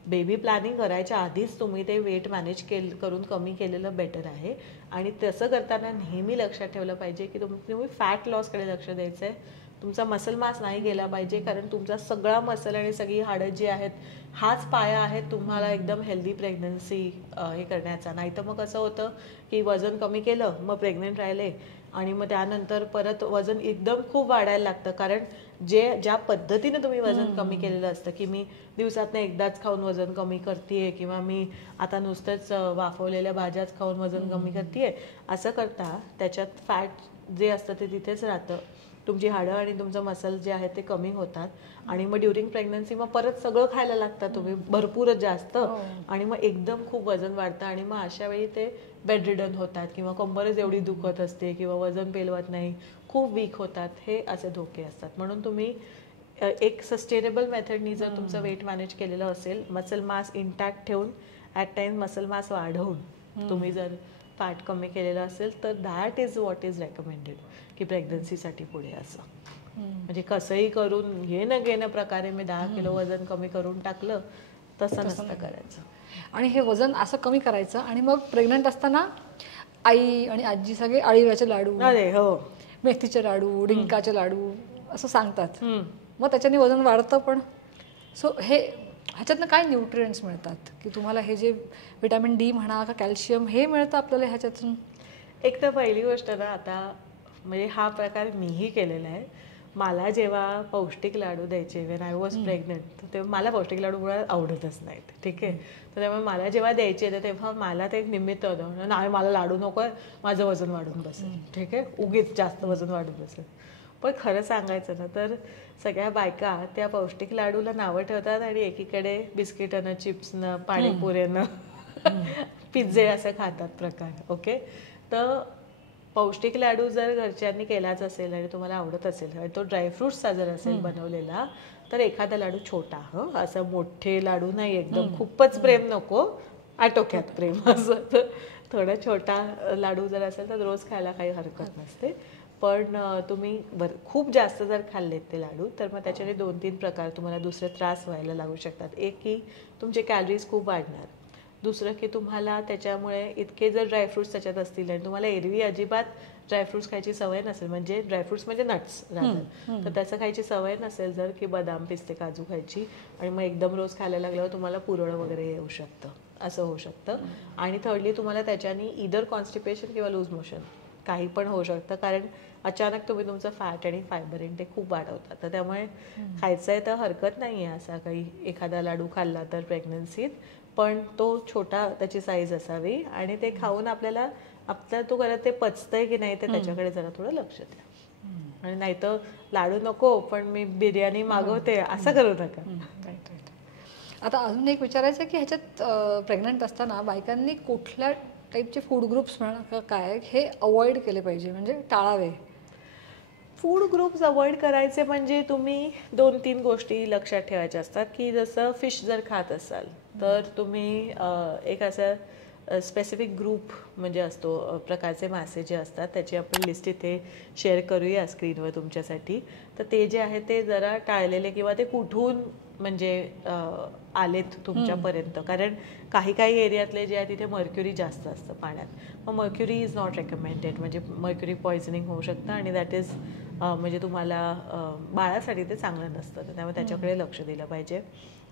बेबी प्लॅनिंग करायच्या आधीच तुम्ही ते वेट मॅनेज करून कमी केलेलं बेटर आहे. आणि तसं करताना नेहमी लक्षात ठेवलं पाहिजे की तुम्ही फॅट लॉसकडे लक्ष द्यायचं आहे. तुमचा मसल मास नाही गेला पाहिजे, कारण तुमचा सगळा मसल आणि सगळी हाडं जी आहेत हाच पाया आहे तुम्हाला एकदम हेल्दी प्रेग्नन्सी हे करण्याचा. नाही तर मग कसं होतं की वजन कमी केलं मग प्रेग्नेंट राहिले आणि मग त्यानंतर परत वजन एकदम खूप वाढायला लागतं. कारण ज्या पद्धतीने तुम्ही वजन कमी केलेलं असतं की मी दिवसातनं एकदाच खाऊन वजन कमी करतेय, किंवा मी आता नुसतंच वाफवलेल्या भाज्याच खाऊन वजन कमी करतेय, असं करता त्याच्यात फॅट जे असतं ते तिथेच राहतं. तुमची हाडं आणि तुमचं मसल जे आहे ते कमी होतात आणि मग ड्युरिंग प्रेग्नन्सी मग परत सगळं खायला लागतं तुम्ही भरपूरच जास्त, आणि मग एकदम खूप वजन वाढतं आणि मग अशा वेळी ते बेड रिडन होतात, किंवा कंबरच एवढी दुखत असते, किंवा वजन पेलवत नाही, खूप वीक होतात. हे असे धोके असतात. म्हणून तुम्ही एक सस्टेनेबल मेथडनी जर तुमचं वेट मॅनेज केलेलं असेल, मसल मास इंटॅक्ट ठेवून ॲट टाइम मसल मास वाढवून तुम्ही जर फॅट कमी केलेलं असेल तर that is what is recommended की प्रेग्नन्सीसाठी पुढे. असं म्हणजे कसंही करून घेणं प्रकारे मी 10 किलो वजन कमी करून टाकलं तसं नसतं करायचं. आणि हे वजन असं कमी करायचं आणि मग प्रेग्नंट असताना आई आणि आजी सगळे अळीवाचे लाडू, अरे हो, मेथीचे लाडू, डिंकाचे लाडू असं सांगतात. मग त्याच्याने वजन वाढतं पण. सो ह्याच्यातनं काय न्यूट्रिएंट्स मिळतात की तुम्हाला हे जे विटॅमिन डी म्हणा का कॅल्शियम हे मिळतं आपल्याला ह्याच्यातून? एक तर पहिली गोष्ट ना, आता म्हणजे हा प्रकार मीही केलेला आहे. मला जेव्हा पौष्टिक लाडू द्यायचे वेन आय वॉज प्रेग्नंट, तेव्हा मला पौष्टिक लाडू मुळात आवडतच नाहीत. ठीक आहे, तर त्यामुळे मला जेव्हा द्यायचे तर तेव्हा मला ते एक निमित्त होतं, नाही मला लाडू नको आहे, माझं वजन वाढून बसेल. ठीक आहे, उगीच जास्त वजन वाढून बसेल. पण खरं सांगायचं ना तर सगळ्या बायका त्या पौष्टिक लाडूला नावं ठेवतात आणि एकीकडे बिस्किटनं, चिप्सनं, पाणीपुरेनं, पिझ्झे असं खातात प्रकार. ओके, तर पौष्टिक लाडू जर घरच्यांनी केलाच असेल आणि तुम्हाला आवडत असेल आणि तो ड्रायफ्रुट्सचा जर असेल बनवलेला, तर एखादा लाडू छोटा, असं मोठे लाडू नाही, एकदम खूपच प्रेम नको, आटोक्यात प्रेम असं, तर थोडा छोटा लाडू जर असेल तर रोज खायला काही हरकत नसते. पण तुम्ही खूप जास्त जर खाल्लेत ते लाडू तर मग त्याच्याने 2-3 प्रकार तुम्हाला दुसरे त्रास व्हायला लागू शकतात. एक की तुमचे कॅलरीज खूप वाढणार, दुसरं की तुम्हाला त्याच्यामुळे इतके जर ड्रायफ्रुट्स त्याच्यात असतील आणि तुम्हाला एरवी अजिबात ड्रायफ्रुट्स खायची सवय नसेल, म्हणजे ड्रायफ्रुट्स म्हणजे नट्स राहतात, तर त्याचं खायची सवय नसेल जर की बदाम, पिस्ते, काजू खायची, आणि मग एकदम रोज खायला लागल्यावर तुम्हाला पुरळ वगैरे येऊ शकतं, असं होऊ शकतं. आणि थर्डली तुम्हाला त्याच्याने इदर कॉन्स्टिपेशन किंवा लूज मोशन काही पण होऊ शकतं, कारण अचानक तुम्ही तुमचं फॅट आणि फायबर इंटेक खूप वाढवता. तर त्यामुळे खायचं आहे तर हरकत नाही आहे असा काही एखादा लाडू खाल्ला तर प्रेग्नन्सीत, पण तो छोटा त्याची साईज असावी आणि ते खाऊन आपल्याला तो करत ते पचतंय की नाही ते त्याच्याकडे जरा थोडं लक्ष द्या. आणि नाहीतर लाडू नको पण मी बिर्याणी मागवते असं करू नका. Right right. आता अजून एक विचारायचं आहे की ह्याच्यात प्रेग्नंट असताना बायकांनी कुठल्या टाईपचे फूड ग्रुप्स म्हणा काय हे अवॉइड केले पाहिजे, म्हणजे टाळावे? फूड ग्रुप्स अवॉइड करायचे म्हणजे तुम्ही 2-3 गोष्टी लक्षात ठेवायच्या असतात, की जसं फिश जर खात असाल तर तुम्ही एक असं स्पेसिफिक ग्रुप म्हणजे असतो प्रकारचे मासे जे असतात त्याची आपण लिस्ट इथे शेअर करूया स्क्रीनवर तुमच्यासाठी. तर ते जे आहे ते जरा टाळलेले किंवा ते कुठून म्हणजे आलेत तुमच्यापर्यंत, कारण काही काही एरियातले जे आहे तिथे मर्क्युरी जास्त असतं पाण्यात. मग मर्क्युरी इज नॉट रेकमेंडेड, म्हणजे मर्क्युरी पॉयझनिंग होऊ शकतं आणि दॅट इज म्हणजे तुम्हाला बाळासाठी ते चांगलं नसतं. तर त्यामुळे त्याच्याकडे लक्ष दिलं पाहिजे.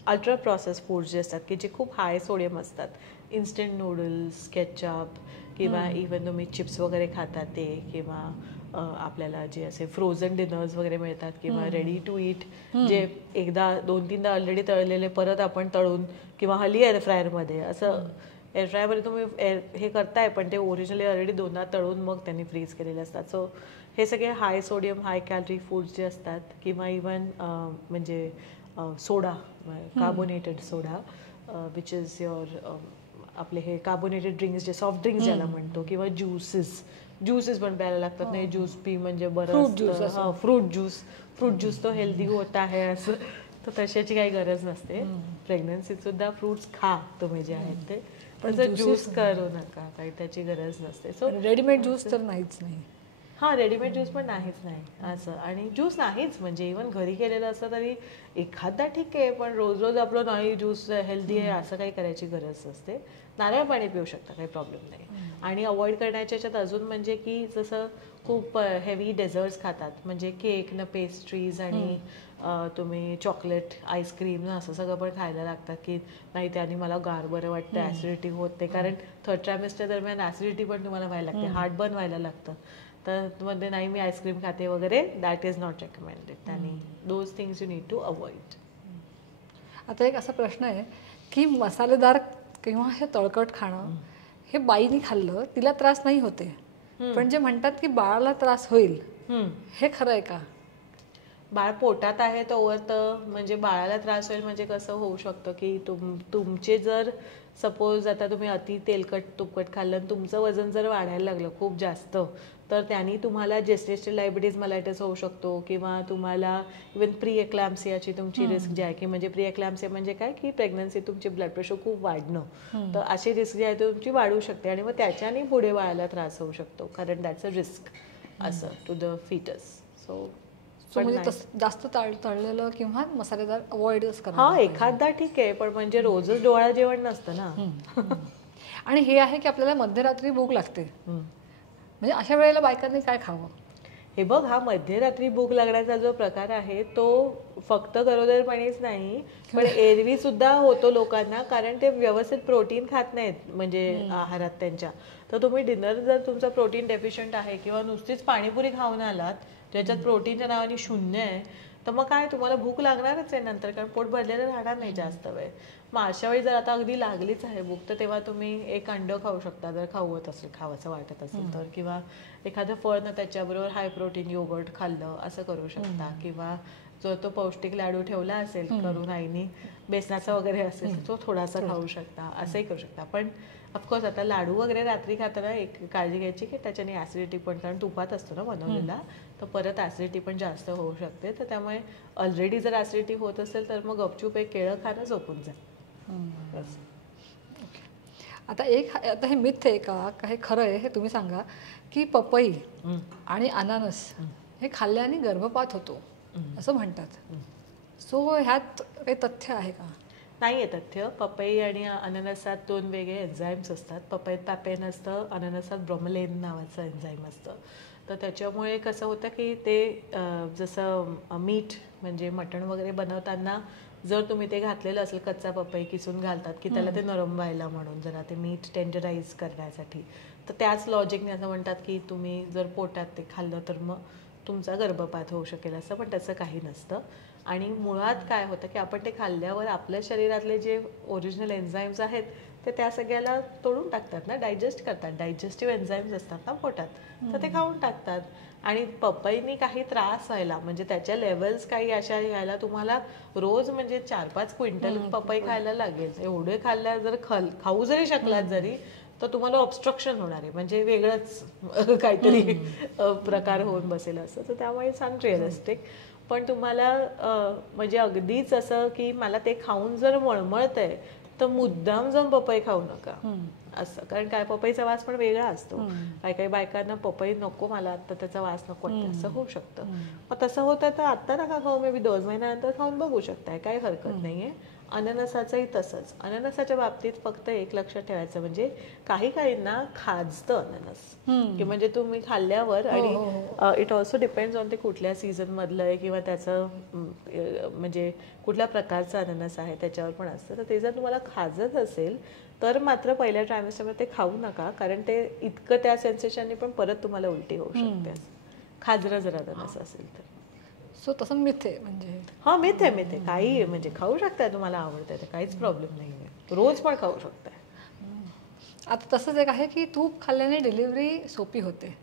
अल्ट्रा प्रोसेस फूड्स जे असतात की जे खूप हाय सोडियम असतात, इन्स्टंट नूडल्स, केचअप किंवा इवन तुम्ही चिप्स वगैरे खातात ते, किंवा आपल्याला जे असे फ्रोझन डिनर्स वगैरे मिळतात किंवा रेडी टू ईट जे एकदा 2-3दा ऑलरेडी तळलेले परत आपण तळून किंवा हल्ली एअर फ्रायरमध्ये असं एअर फ्रायरमध्ये तुम्ही हे करताय पण ते ओरिजिनली ऑलरेडी 2दा तळून मग त्यांनी फ्रीज केलेले असतात. सो हे सगळे high sodium high calorie foods जे असतात किंवा इवन म्हणजे soda, carbonated soda which is your आपले हे कार्बोनेटेड ड्रिंक्स जे सॉफ्ट ड्रिंक्स ज्याला म्हणतो, किंवा ज्यूसेस पण प्यायला लागतात. नाही ज्यूस पी म्हणजे बरं, फ्रूट ज्यूस तो हेल्दी होत आहे असं, तर तशाची काही गरज नसते. प्रेग्नन्सीत सुद्धा फ्रुट्स खा तुम्ही जे आहेत ते, पण ज्यूस करू नका, काही त्याची गरज नसते. सो रेडीमेड ज्यूस तर नाहीच नाही. रेडीमेड ज्यूस पण नाहीच नाही असं. आणि ज्यूस नाहीच म्हणजे इवन घरी केलेलं असतं तरी एखादा ठीक आहे, पण रोज रोज आपलं नाही ज्यूस हेल्दी आहे असं काही करायची गरज नसते. नारळ पाणी पिऊ शकता, काही प्रॉब्लेम नाही. आणि अवॉइड करण्याच्या याच्यात अजून म्हणजे की जसं खूप हेवी डेझर्ट्स खातात, म्हणजे केक न पेस्ट्रीज आणि तुम्ही चॉकलेट आईस्क्रीम असं सगळं पण खायला लागतात की नाही त्याने मला गार बरं वाटतं, ॲसिडिटी होते, कारण थर्ड ट्रायमेस्टर दरम्यान ॲसिडिटी पण तुम्हाला व्हायला लागते, हार्टबर्न व्हायला लागतं. तर मध्ये नाही मी आईस्क्रीम खाते वगैरे, दॅट इज नॉट रेकमेंडेड. आणि those things you need to avoid. आता एक असा प्रश्न आहे की मसालेदार किंवा हे तळकट खाणं हे बाईनी खाल्लं तिला त्रास नाही होते, पण जे म्हणतात की बाळाला त्रास होईल, हे खरं आहे का? बाळ पोटात आहे तोवर तर म्हणजे बाळाला त्रास होईल म्हणजे कसं होऊ शकतं की तुमचे जर सपोज आता तुम्ही अति तेलकट तुपकट खाल्लं आणि तुमचं वजन जर वाढायला लागलं खूप जास्त, तर त्यांनी तुम्हाला जेस्टेशनल डायबिटीज मलायटिस होऊ शकतो, किंवा तुम्हाला इवन प्री एक्लॅम्सियाची तुमची रिस्क जी आहे की म्हणजे प्री एक्लॅम्सिया म्हणजे काय की प्रेग्नन्सी तुमची ब्लड प्रेशर खूप वाढणं, तर अशी रिस्क जी आहे ती तुमची वाढू शकते आणि मग त्याच्याने पुढे बाळाला त्रास होऊ शकतो, कारण दॅट्स अ रिस्क असं टू द फिटस. सो म्हणजे जास्त तळलेलं किंवा मसालेदार अवॉइडच करा. एखादा ठीक आहे, पण म्हणजे रोजच डोळा जेवण नसतं ना. आणि हे आहे की आपल्याला मध्यरात्री भूक लागते, म्हणजे अशा वेळेला बायकांनी काय खावं? हे बघ, हा मध्यरात्री भूक लागण्याचा जो प्रकार आहे तो फक्त गरोदरपणीच नाही पण एरवी सुद्धा होतो लोकांना, कारण ते व्यवस्थित प्रोटीन खात नाहीत म्हणजे आहारात त्यांच्या. तर तुम्ही डिनर जर तुमचा प्रोटीन डेफिशियंट आहे किंवा नुसतीच पाणीपुरी खाऊन आलात ज्याच्यात प्रोटीनच्या नावाने 0 आहे, तर मग काय तुम्हाला भूक लागणारच आहे नंतर, कारण पोट भरलेलं राहणार नाही जास्त वेळ. मग अशा वेळी जर आता अगदी लागलीच आहे भूक, तर तेव्हा तुम्ही एक अंडं खाऊ शकता जर खावंसं वाटत असेल तर, किंवा एखादं फळ ना त्याच्याबरोबर हाय प्रोटीन योगर्ट खाल्लं असं करू शकता, किंवा जो तो पौष्टिक लाडू ठेवला असेल करून आईनी बेसनाचा वगैरे असेल तो थोडासा खाऊ शकता, असंही करू शकता. पण ऑफकोर्स आता लाडू वगैरे रात्री खाताना एक काळजी घ्यायची की त्याच्याने ॲसिडिटी पण, कारण तुपात असतो ना बनवलेला, तर परत ॲसिडिटी पण जास्त होऊ शकते. तर त्यामुळे ऑलरेडी जर ॲसिडिटी होत असेल तर मग गपचूप एक केळं खाणं झोपून जा. आता हे मिथ आहे का हे खरं आहे हे तुम्ही सांगा, की पपई आणि अनानस हे खाल्ल्याने गर्भपात होतो असं म्हणतात. सो ह्यात काही तथ्य आहे का? नाही आहे तथ्य. पपई आणि अननसात 2 वेगळे एन्झाईम्स असतात. पपईत पॅपेन असतं, अननसात ब्रोमेलाइन नावाचं एन्झाईम असतं. तर त्याच्यामुळे कसं होतं की ते जसं मीठ म्हणजे मटण वगैरे बनवताना जर तुम्ही ते घातलेलं असेल, कच्चा पपई किसून घालतात की त्याला ते नरम व्हायला म्हणून, जरा ते मीठ टेंडराईज करण्यासाठी, तर त्याच लॉजिकने असं म्हणतात की तुम्ही जर पोटात ते खाल्लं तर मग तुमचा गर्भपात होऊ शकेल असं, पण तसं काही नसतं. आणि मुळात काय होतं की आपण ते खाल्ल्यावर आपल्या शरीरातले जे ओरिजिनल एन्झाईम्स आहेत ते त्या सगळ्याला तोडून टाकतात ना, डायजेस्ट करतात. डायजेस्टिव्ह एन्झाईम्स असतात ना पोटात, तर ते खाऊन टाकतात. आणि पपईनी काही त्रास व्हायला म्हणजे त्याच्या लेवल्स काही अशा यायला तुम्हाला रोज म्हणजे 4-5 क्विंटल पपई खायला लागेल. एवढे खाल्ल्या जर खाऊ जरी शकलात जरी तर तुम्हाला ऑब्स्ट्रक्शन होणार आहे, म्हणजे वेगळंच काहीतरी प्रकार होऊन बसेल असं. तर त्यामुळे सांग रिअलिस्टिक. पण तुम्हाला म्हणजे अगदीच असं की मला ते खाऊन जर मळमळतंय तर मुद्दाम जाऊन पपई खाऊ नका असं. कारण काय पपईचा वास पण वेगळा असतो. काही काही बायकांना पपई नको मला आता त्याचा वास नको वाटतं असं होऊ शकतं. मग तसं होतं तर आत्ता नका खाऊ, मे बी 2 महिन्यानंतर खाऊन बघू शकताय, काही हरकत नाहीये. अननसाचंही तसंच. अननसाच्या बाबतीत फक्त एक लक्षात ठेवायचं म्हणजे काही काहींना खाजतं अननस, की म्हणजे तुम्ही खाल्ल्यावर आणि इट ऑल्सो डिपेंड्स ऑन ते कुठल्या सीझन मधलं आहे किंवा त्याचं म्हणजे कुठल्या प्रकारचं अननस आहे त्याच्यावर पण असतं. तर ते जर तुम्हाला खाजत असेल तर मात्र पहिल्या ट्रायमेस्टरमध्ये ते खाऊ नका, कारण ते इतकं त्या सेन्सेशनने पण परत तुम्हाला उलटी होऊ शकते खाजरं जर अननस असेल तर. सो तसं मिथ आहे म्हणजे. हा मिथ आहे काही म्हणजे खाऊ शकताय, तुम्हाला आवडतंय तर काहीच प्रॉब्लेम नाही आहे, रोज पण खाऊ शकताय. आता तसंच एक आहे की तूप खाल्ल्याने डिलिव्हरी सोपी होते,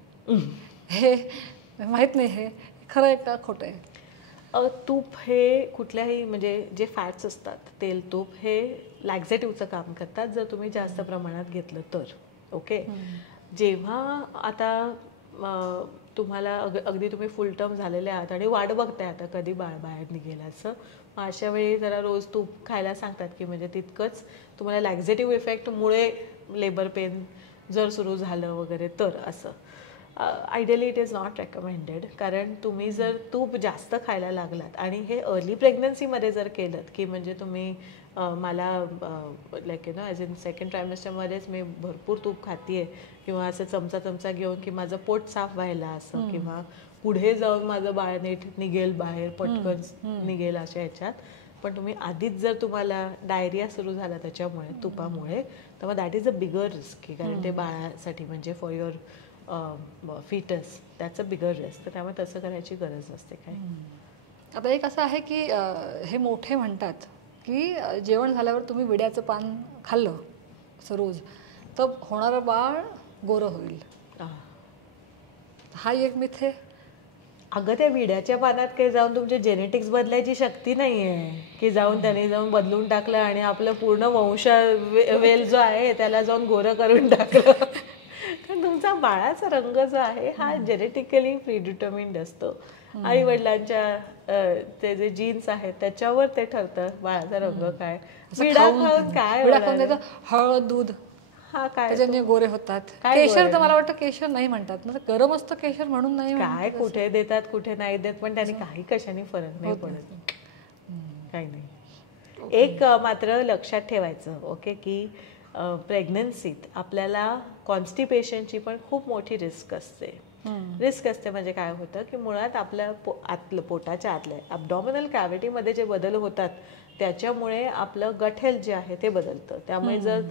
हे माहीत नाही हे खरं आहे का खोटं आहे? तूप हे कुठल्याही म्हणजे जे फॅट्स असतात तेल तूप हे लॅक्झेटिव्हचं काम करतात जर तुम्ही जास्त प्रमाणात घेतलं तर. ओके. जेव्हा आता तुम्हाला अगदी तुम्ही फुल टर्म झालेले आहात आणि वाट बघताय आता कधी बाळ बाहेर निघेल असं, मग अशा वेळी जरा रोज तूप खायला सांगतात की म्हणजे तितकंच तुम्हाला लॅक्झेटिव्ह इफेक्टमुळे लेबर पेन जर सुरू झालं वगैरे तर असं. Ideally it is not recommended, कारण तुम्ही जर तूप जास्त खायला लागलात आणि हे अर्ली प्रेग्नन्सीमध्ये जर केलं की म्हणजे तुम्ही मला like you know as in second ट्रायमेस्टरमध्येच मी भरपूर तूप खातीये किंवा असं चमचा घेऊन की माझं पोट साफ व्हायला असं, किंवा पुढे जाऊन माझं बाळ नीट निघेल बाहेर पटकन निघेल अशा ह्याच्यात. पण तुम्ही आधीच जर तुम्हाला डायरिया सुरू झाला त्याच्यामुळे तुपामुळे तर मग that is a bigger risk, कारण ते बाळासाठी म्हणजे फॉर युअर फिटस त्याचं बिगर रिस्क. तर त्यामुळे तसं करायची गरज असते काय. आता एक असं आहे की हे मोठे म्हणतात की जेवण झाल्यावर तुम्ही विड्याचं पान खाल्लं असं रोज तर होणारं बाळ गोरं होईल, हा एक मिथ आहे. अगं त्या विड्याच्या पानात काही जाऊन तुमचे जेनेटिक्स बदलायची शक्ती नाहीये की जाऊन त्याने जाऊन बदलून टाकलं आणि आपलं पूर्ण वेल जो आहे त्याला जाऊन गोरं करून टाकलं. कारण तुमचा बाळाचा रंग जो आहे हा जेनेटिकली प्रीडिटर्मिन्ड असतो. आई वडिलांच्या ते जे जीन्स आहेत त्याच्यावर ते ठरतं बाळाचा रंग काय. विडा खाऊन काय हळद दूध हा काय त्याच्याने गोरे होतात. केशर तर मला वाटतं केशर नाही म्हणतात ना, गरम असतं केशर म्हणून नाही काय, कुठे देतात कुठे नाही देत, पण त्याने काही कशाने फरक नाही पडत, काही नाही. एक मात्र लक्षात ठेवायचं ओके की प्रेग्नन्सीत आपल्याला कॉन्स्टिपेशनची पण खूप मोठी रिस्क असते. रिस्क असते म्हणजे काय होतं की मुळात आपल्या आतलं पोटाच्या आतल्या ॲब्डॉमिनल कॅव्हिटीमध्ये जे बदल होतात त्याच्यामुळे आपलं गट हेल्थ जे आहे ते बदलतं. त्यामुळे जर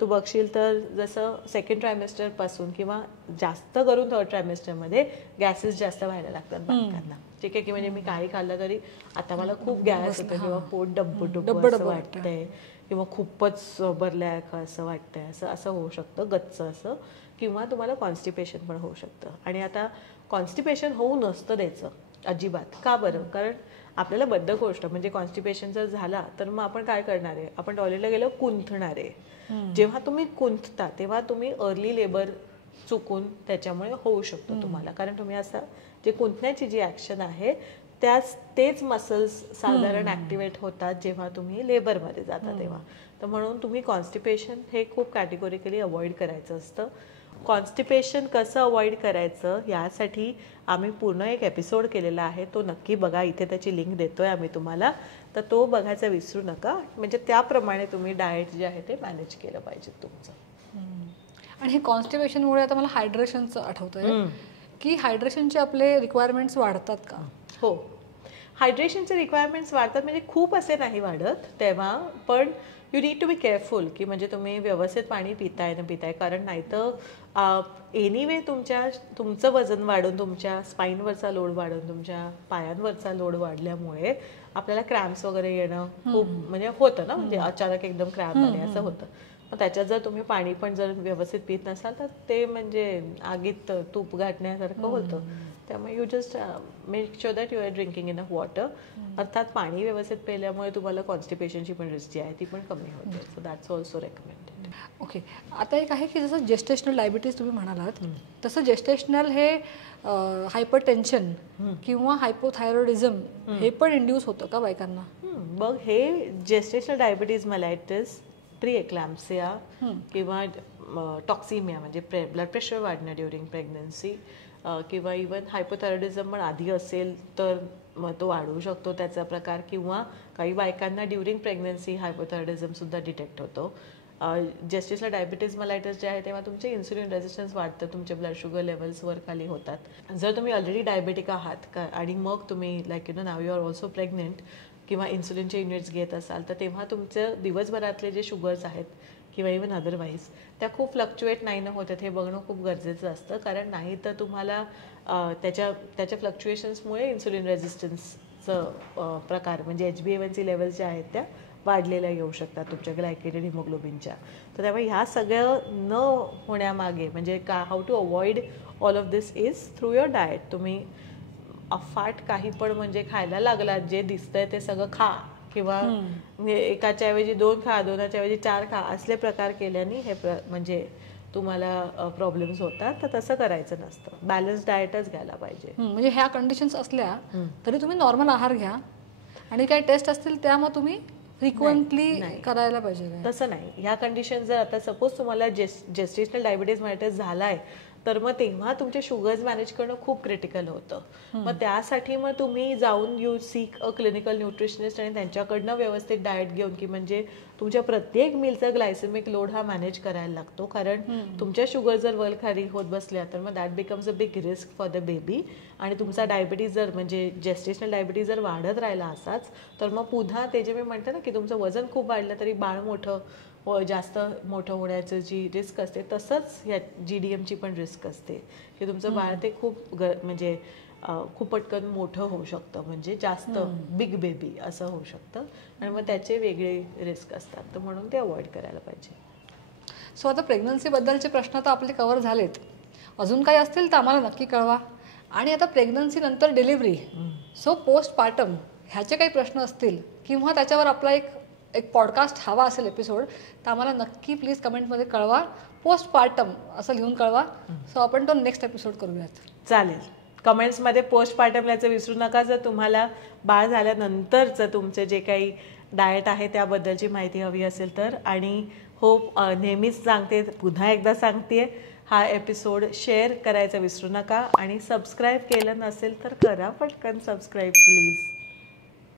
तू बघशील तर जसं सेकंड ट्रायमेस्टरपासून किंवा जास्त करून थर्ड ट्रायमेस्टरमध्ये गॅसेस जास्त व्हायला लागतात बायकांना. ठीक आहे की म्हणजे मी काही खाल्लं तरी आता मला खूप गॅस येतो किंवा पोट डब्बू असं वाटतंय किंवा खूपच भरलंय का असं वाटतंय, असं होऊ शकतं गच्च असं, किंवा तुम्हाला कॉन्स्टिपेशन पण होऊ शकतं. आणि आता कॉन्स्टिपेशन होऊ नसतं द्यायचं अजिबात. का बरं? कारण आपल्याला बद्धकोष्ठ म्हणजे कॉन्स्टिपेशन जर झाला तर मग आपण काय करणार आहे, आपण टॉयलेटला गेलो कुंथणार आहे. जेव्हा तुम्ही कुंथता तेव्हा तुम्ही अर्ली लेबर चुकून त्याच्यामुळे होऊ शकतो तुम्हाला, कारण तुम्ही असं जे कुंथण्याची जी ॲक्शन आहे तेच मसल्स साधारण ॲक्टिवेट होतात जेव्हा तुम्ही लेबरमध्ये जाता तेव्हा. तर म्हणून तुम्ही कॉन्स्टिपेशन हे खूप कॅटेगोरिकली अवॉइड करायचं असतं. कॉन्स्टिपेशन कसं अवॉइड करायचं यासाठी आम्ही पूर्ण एक एपिसोड केलेला आहे, तो नक्की बघा. इथे त्याची लिंक देतोय आम्ही तुम्हाला, तर तो बघायचा विसरू नका. म्हणजे त्याप्रमाणे तुम्ही डाएट जे आहे ते मॅनेज केलं पाहिजे तुमचं. आणि हे कॉन्स्टिपेशनमुळे आता मला हायड्रेशनचं आठवतंय की हायड्रेशनचे आपले रिक्वायरमेंट्स वाढतात का? हो, हायड्रेशनचे रिक्वायरमेंट्स वाढतात, म्हणजे खूप असे नाही वाढत तेव्हा, पण you need to be careful की म्हणजे तुम्ही व्यवस्थित पाणी पिताय ना पिताय, कारण नाहीतर एनिवे तुमचं वजन वाढून, तुमच्या स्पाईनवरचा लोड वाढून, तुमच्या पायांवरचा लोड वाढल्यामुळे आपल्याला क्रॅम्प्स वगैरे येणं खूप म्हणजे होतं ना, म्हणजे अचानक एकदम क्रॅम्प आले असं होतं. मग त्याच्यात जर तुम्ही पाणी पण जर व्यवस्थित पित नसाल तर ते म्हणजे आगीत तूप गाठण्यासारखं होतं. त्यामुळे you just make sure that you are drinking enough water. अर्थात पाणी व्यवस्थित पिल्यामुळे तुम्हाला कॉन्स्टिपेशनची पण रिस्क जी आहे ती पण कमी होते. So that's also recommended. Okay. आता एक आहे की जसं जेस्टेशनल डायबिटीज तुम्ही म्हणालात, तसं जेस्टेशनल हे हायपरटेन्शन किंवा हायपोथायरॉइडिझम हे पण इंड्यूस होतं का बायकांना? मग हे जेस्टेशनल डायबिटीज मेलायटिस, प्री एक्लॅम्प्सिया किंवा टॉक्सिमिया म्हणजे ब्लड प्रेशर वाढणं ड्युरिंग प्रेग्नन्सी किंवा इवन हायपोथायरॉइडिझम पण आधी असेल तर मग तो वाढू शकतो त्याचा प्रकार, किंवा काही बायकांना ड्युरिंग प्रेग्नन्सी हायपोथायरॉइडिझम सुद्धा डिटेक्ट होतो. जेस्टेशनल डायबिटीज मेलायटिस जे आहे तेव्हा तुमचे इन्सुलिन रेझिस्टन्स वाढतं, तुमचे ब्लड शुगर लेवल्स वर खाली होतात. जर तुम्ही ऑलरेडी डायबेटिक आहात का आणि मग तुम्ही लाईक नाव यू आर ऑल्सो प्रेग्नेंट किंवा इन्सुलिनचे युनिट्स घेत असाल तर तेव्हा तुमचं दिवसभरातले जे शुगर्स आहेत किंवा इवन अदरवाईज त्या खूप फ्लक्च्युएट नाही न होतात हे बघणं खूप गरजेचं असतं, कारण नाही तर तुम्हाला त्याच्या फ्लक्च्युएशन्समुळे इन्सुलिन रेझिस्टन्सचं प्रकार म्हणजे HbA1c लेवल्स ज्या आहेत त्या वाढलेल्या येऊ शकतात तुमच्या ग्लायकेटेड हिमोग्लोबिनच्या. तर त्यामुळे ह्या सगळं न होण्यामागे म्हणजे how to avoid all of this is through your diet. तुम्ही अफाट काही पण म्हणजे खायला लागलात, जे दिसतंय ते सगळं खा किंवा एकाच्या ऐवजी 2 खा, 2च्या ऐवजी 4 खा असले प्रकार केल्याने हे म्हणजे तुम्हाला प्रॉब्लेम्स होतात. तर तसं करायचं नसतं, बॅलन्स डाएटच घ्यायला पाहिजे. म्हणजे ह्या कंडिशन्स असल्या तरी तुम्ही नॉर्मल आहार घ्या आणि काही टेस्ट असतील त्या मग तुम्ही फ्रिक्वेंटली करायला पाहिजे. तसं नाही. ह्या कंडिशन जर आता सपोज तुम्हाला जेस्टेशनल डायबिटीज मेलायटिस झालाय तर मग तेव्हा तुमचे शुगर्स मॅनेज करणं खूप क्रिटिकल होतं. मग त्यासाठी मग तुम्ही जाऊन you seek a clinical nutritionist आणि त्यांच्याकडनं व्यवस्थित डाएट घेऊन की म्हणजे तुमच्या प्रत्येक मीलचा ग्लायसेमिक लोड हा मॅनेज करायला लागतो, कारण तुमच्या शुगर जर वर खाली होत बसल्या तर मग that becomes a big risk for the baby. आणि तुमचा डायबिटीज जर म्हणजे जेस्टेशनल डायबिटीज जर वाढत राहिला असाच तर मग पुन्हा ते जे मी म्हणते ना की तुमचं वजन खूप वाढलं तरी बाळ जास्त मोठं होण्याचं जी रिस्क असते तसंच ह्या GDMची पण रिस्क असते की तुमचं बाळ ते म्हणजे खूप पटकन मोठं होऊ शकतं, म्हणजे जास्त बिग बेबी असं होऊ शकतं आणि मग त्याचे वेगळे रिस्क असतात. तर म्हणून ते अवॉइड करायला पाहिजे. सो आता प्रेग्नन्सीबद्दलचे प्रश्न तर आपले कव्हर झालेत. अजून काही असतील तर आम्हाला नक्की कळवा. आणि आता प्रेग्नन्सीनंतर डिलिव्हरी, सो पोस्टपार्टम ह्याचे काही प्रश्न असतील किंवा त्याच्यावर आपला एक पॉडकास्ट हवा असेल एपिसोड, तर आम्हाला नक्की प्लीज कमेंटमध्ये कळवा. पोस्टपार्टम असं लिहून कळवा. सो आपण तो नेक्स्ट एपिसोड करूयात. चालेल. कमेंट्समध्ये पोस्टपार्टम लिहायचं विसरू नका. जर तुम्हाला बाळ झाल्यानंतरचं तुमचे जे काही डाएट आहे त्याबद्दलची माहिती हवी असेल तर. आणि नेहमीच सांगते, पुन्हा एकदा सांगते, हा एपिसोड शेअर करायचा विसरू नका आणि सबस्क्राईब केलं नसेल तर करा पटकन सबस्क्राईब प्लीज.